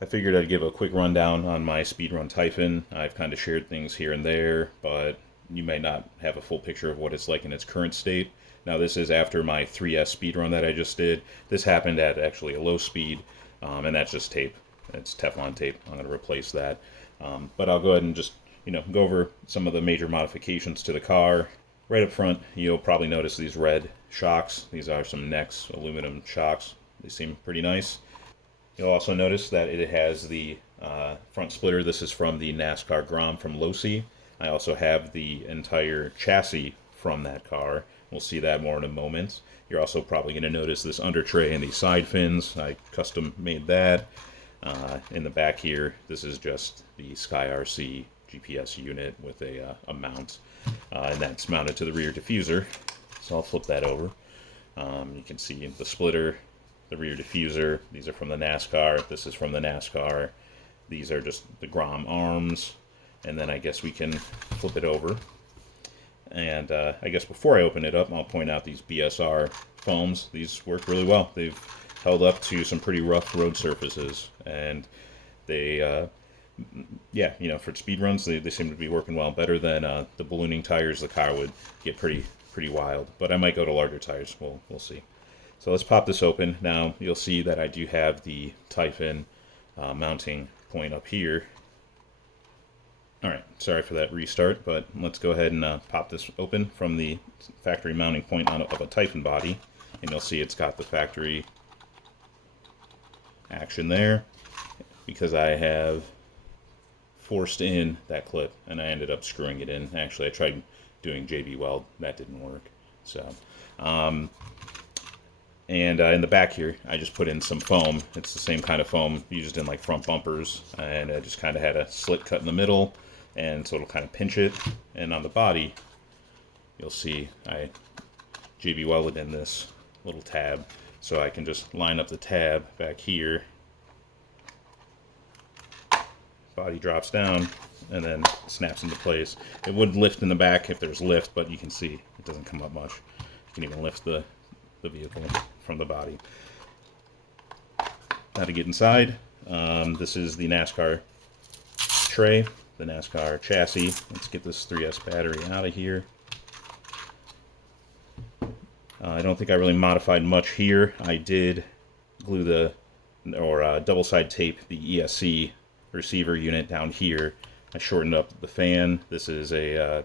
I figured I'd give a quick rundown on my speedrun Typhon. I've kind of shared things here and there, but you may not have a full picture of what it's like in its current state. Now, this is after my 3S speedrun that I just did. This happened at actually a low speed, and that's just tape. It's Teflon tape. I'm going to replace that. But I'll go ahead and just go over some of the major modifications to the car. Right up front, you'll probably notice these red shocks. These are some Nex aluminum shocks. They seem pretty nice. You'll also notice that it has the front splitter. This is from the NASCAR Grom from Losi. I also have the entire chassis from that car. We'll see that more in a moment. You're also probably going to notice this under tray and these side fins. I custom made that. In the back here, this is just the Sky RC GPS unit with a mount, and that's mounted to the rear diffuser. So I'll flip that over. You can see the splitter, the rear diffuser. These are from the NASCAR. This is from the NASCAR. These are just the Grom arms. And then I guess we can flip it over. And I guess before I open it up, I'll point out these BSR foams. These work really well. They've held up to some pretty rough road surfaces. And they, yeah, for speed runs, they seem to be working well. Better than the ballooning tires. The car would get pretty wild. But I might go to larger tires. We'll see. So let's pop this open. Now you'll see that I do have the Typhon mounting point up here. Alright, sorry for that restart, but let's go ahead and pop this open from the factory mounting point of a Typhon body. And you'll see it's got the factory action there because I have forced in that clip and I ended up screwing it in. Actually, I tried doing JB Weld. That didn't work. So, and in the back here, I just put in some foam. It's the same kind of foam used in like front bumpers, and I just kind of had a slit cut in the middle, and so it'll kind of pinch it. And on the body, you'll see I JB welded in this little tab, so I can just line up the tab back here. Body drops down, and then snaps into place. It would lift in the back if there's lift, but you can see it doesn't come up much. You can even lift the vehicle from the body. Now to get inside, this is the NASCAR tray, the NASCAR chassis. Let's get this 3S battery out of here. I don't think I really modified much here. I did glue double side tape the ESC receiver unit down here. I shortened up the fan. This is a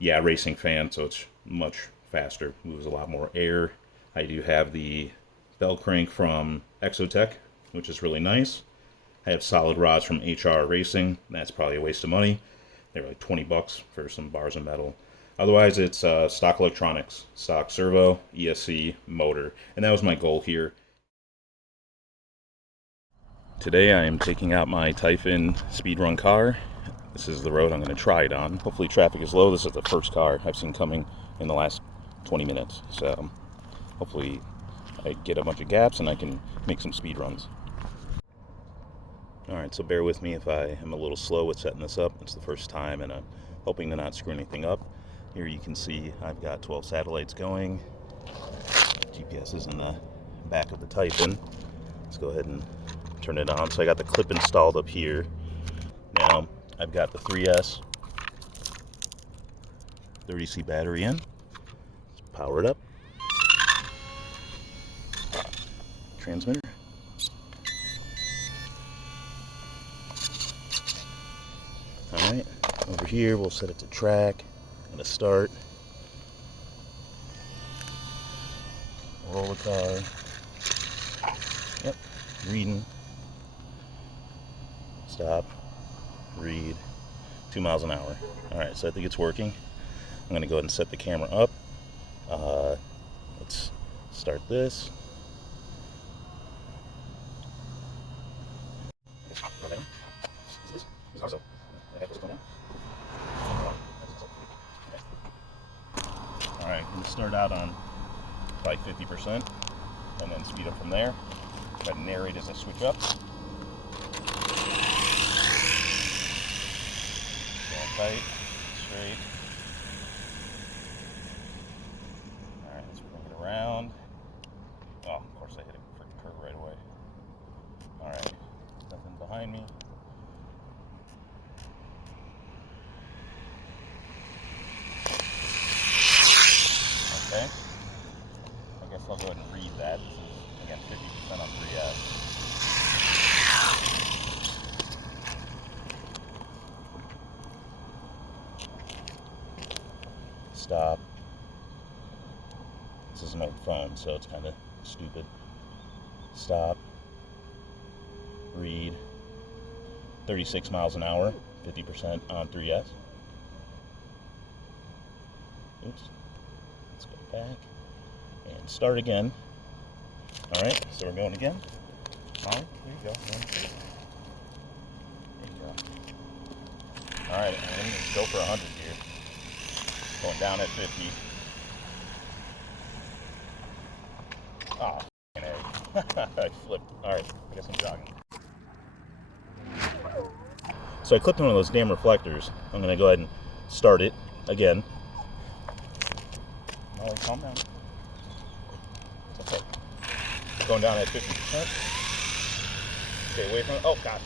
racing fan, so it's much faster, moves a lot more air. I do have the bell crank from Exotech, which is really nice. I have solid rods from HR Racing. That's probably a waste of money. They're like 20 bucks for some bars of metal. Otherwise, it's stock electronics, stock servo, ESC, motor. And that was my goal here. Today I am taking out my Typhon speedrun car. This is the road I'm going to try it on. Hopefully traffic is low. This is the first car I've seen coming in the last 20 minutes. So hopefully I get a bunch of gaps and I can make some speed runs. Alright, so bear with me if I am a little slow with setting this up. It's the first time and I'm hoping to not screw anything up. Here you can see I've got 12 satellites going. GPS is in the back of the Typhon. Let's go ahead and turn it on. So I got the clip installed up here. Now I've got the 3S 30C battery in. Let's power it up. Transmitter. Alright, over here we'll set it to track. I'm going to start. Roll the car. Yep, reading. Stop. Read. 2 miles an hour. Alright, so I think it's working. I'm going to go ahead and set the camera up. Let's start this. Alright, we'll start out on probably 50% and then speed up from there. Try to narrate as I switch up. Going tight, straight. Alright, let's bring it around. Oh, of course I hit a freaking curve right away. Alright, nothing behind me. Okay. I guess I'll go ahead and read that. This is, again, 50% on 3S. Stop. This is an old phone, so it's kind of stupid. Stop. Read. 36 miles an hour, 50% on 3S. Oops. Let's go back and start again. All right, so we're going again. Molly, there you go. There you go. All right, let's go for 100 here. Going down at 50. Oh, I flipped. All right, I guess I'm jogging. So I clipped one of those damn reflectors. I'm going to go ahead and start it again. Molly, calm down. It's okay. Going down at 50%. Stay away from it. Oh, God.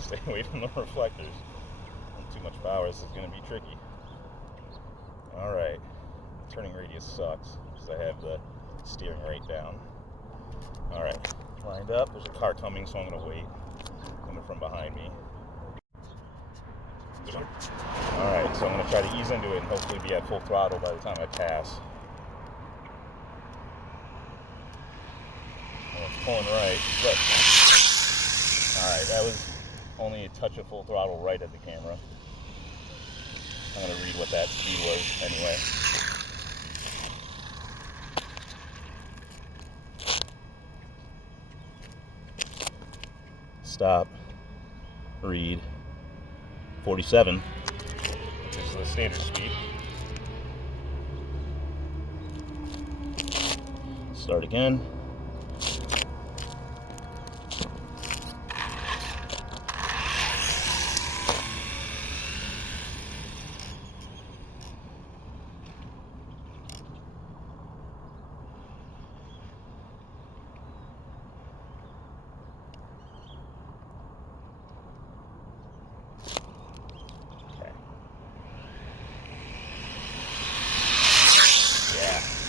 Stay away from the reflectors. Too much power. This is going to be tricky. All right. Turning radius sucks because I have the steering right down. All right. Lined up. There's a car coming, so I'm going to wait. Coming from behind me. All right. So I'm going to try to ease into it and hopefully be at full throttle by the time I pass. It's pulling right. Look. Alright, that was only a touch of full throttle right at the camera. I'm going to read what that speed was anyway. Stop. Read. 47. Which is the standard speed. Start again.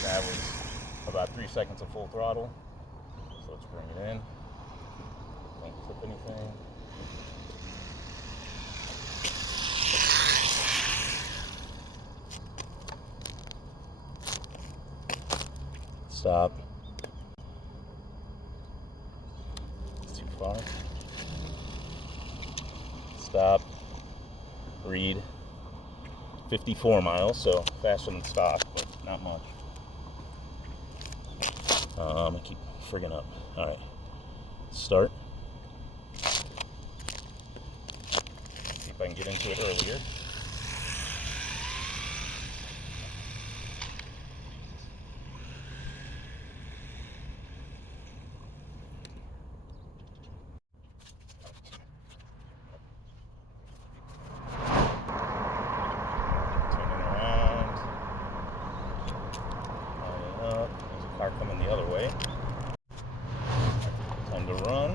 That was about 3 seconds of full throttle. So let's bring it in. Don't clip anything. Stop. It's too far. Stop. Read. 54 miles, so faster than stock, but not much. I keep friggin' up. Alright. Start. See if I can get into it earlier. Car coming the other way. Time to run.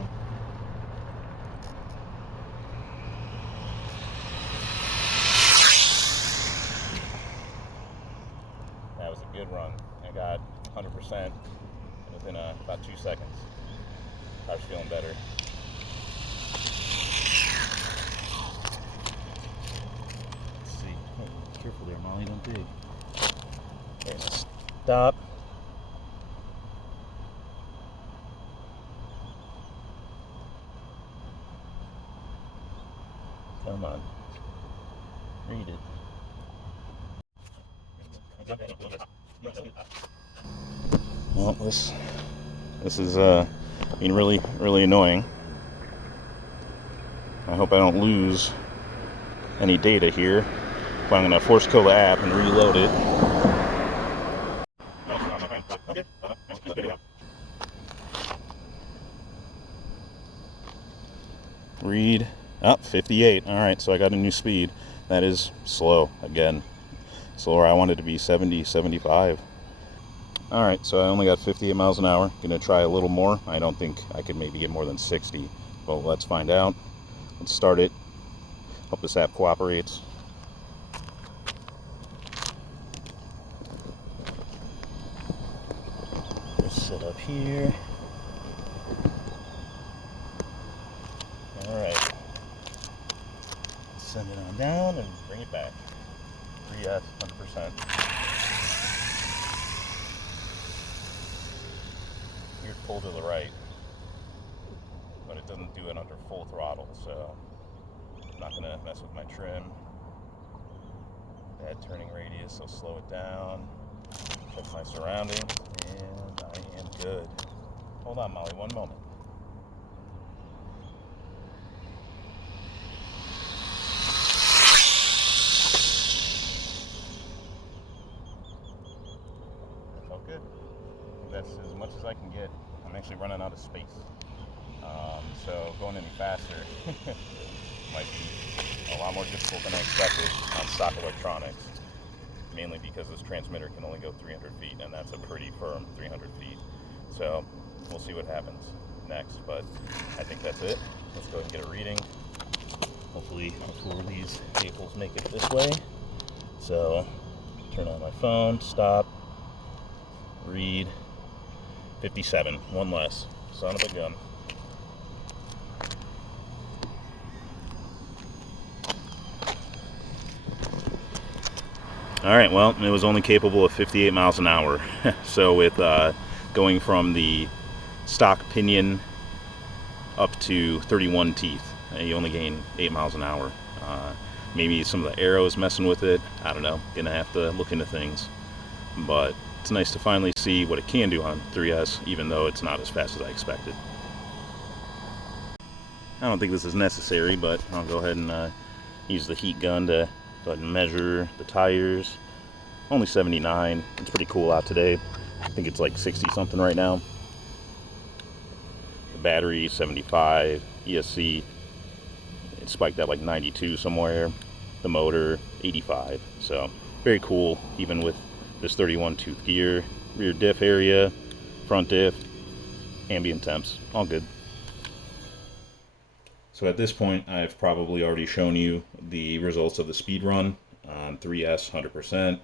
That was a good run. I got 100% within about 2 seconds. Car's feeling better. Let's see. Oh, careful there, Molly. Don't dig. Okay, stop. Come on. Read it. Well, this is being really annoying. I hope I don't lose any data here. But I'm going to force kill the app and reload it. Read. Oh, 58. All right, so I got a new speed. That is slow. Again, slower. I wanted to be 70, 75. All right, so I only got 58 miles an hour. Gonna try a little more. I don't think I could maybe get more than 60, but let's find out. Let's start it. Hope this app cooperates. Just set up here. Alright. Send it on down and bring it back. 3S, 100%. Here's pull to the right, but it doesn't do it under full throttle, so I'm not going to mess with my trim. Bad turning radius, so slow it down. Check my surroundings, and I am good. Hold on, Molly, one moment. Felt good. That's as much as I can get. I'm actually running out of space. So going any faster might be a lot more difficult than I expected on stock electronics, mainly because this transmitter can only go 300 feet, and that's a pretty firm 300 feet. So we'll see what happens next, but I think that's it. Let's go ahead and get a reading. Hopefully before these vehicles make it this way. So turn on my phone, stop, read. 57, one less. Son of a gun. Alright, well, it was only capable of 58 miles an hour. So with going from the stock pinion up to 31 teeth, you only gain 8 miles an hour. Maybe some of the arrows messing with it. I don't know. Gonna have to look into things. But it's nice to finally see what it can do on 3S, even though it's not as fast as I expected. I don't think this is necessary, but I'll go ahead and use the heat gun to go ahead and measure the tires. Only 79. It's pretty cool out today. I think it's like 60 something right now. The battery 75. ESC, it spiked at like 92 somewhere. The motor 85. So very cool, even with this 31 tooth gear. Rear diff area, front diff, ambient temps, all good. So at this point, I've probably already shown you the results of the speed run on 3S 100%.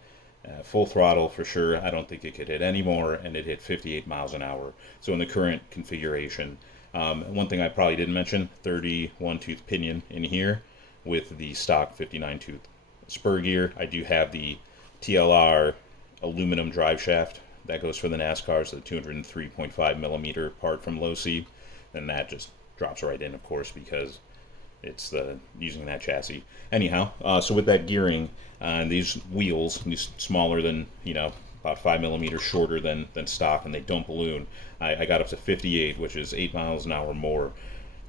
Full throttle for sure. I don't think it could hit any more, and it hit 58 miles an hour. So in the current configuration, one thing I probably didn't mention, 31 tooth pinion in here with the stock 59 tooth spur gear. I do have the TLR aluminum drive shaft that goes for the NASCAR, so the 203.5 millimeter part from Losi, and that just drops right in, of course, because it's using that chassis. Anyhow, so with that gearing, these wheels, these smaller than, about 5 millimeters shorter than stock, and they don't balloon. I got up to 58, which is 8 miles an hour more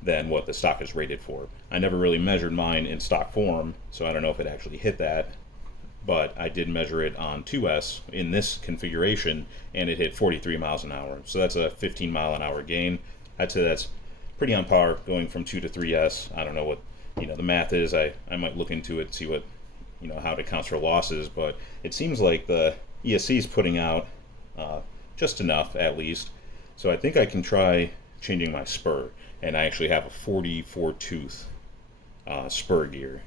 than what the stock is rated for. I never really measured mine in stock form, so I don't know if it actually hit that. But I did measure it on 2S in this configuration, and it hit 43 miles an hour. So that's a 15 mile an hour gain. I'd say that's pretty on par going from 2 to 3S. I don't know what the math is. I might look into it, see what how it accounts for losses. But it seems like the ESC is putting out just enough at least. So I think I can try changing my spur, and I actually have a 44 tooth spur gear.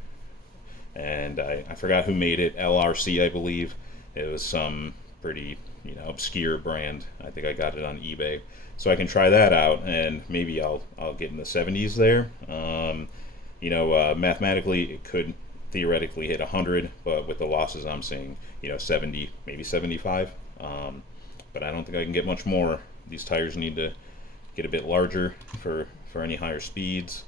And I forgot who made it, LRC I believe. It was some pretty obscure brand. I think I got it on eBay, so I can try that out, and maybe I'll get in the 70s there. Mathematically it could theoretically hit 100, but with the losses I'm seeing, 70, maybe 75. But I don't think I can get much more. These tires need to get a bit larger for any higher speeds.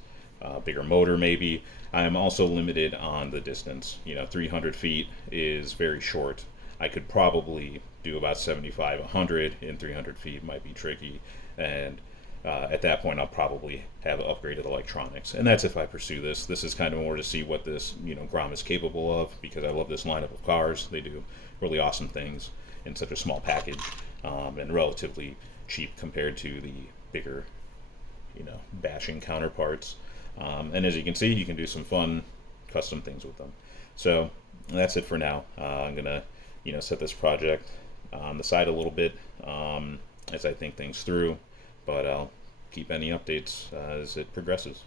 Bigger motor maybe. I am also limited on the distance. 300 feet is very short. I could probably do about 75, 100 in 300 feet might be tricky, and at that point I'll probably have upgraded electronics, and that's if I pursue this. This is kind of more to see what this GROM is capable of, because I love this lineup of cars. They do really awesome things in such a small package, and relatively cheap compared to the bigger bashing counterparts. And as you can see, you can do some fun custom things with them. So that's it for now. I'm gonna set this project on the side a little bit as I think things through, but I'll keep any updates as it progresses.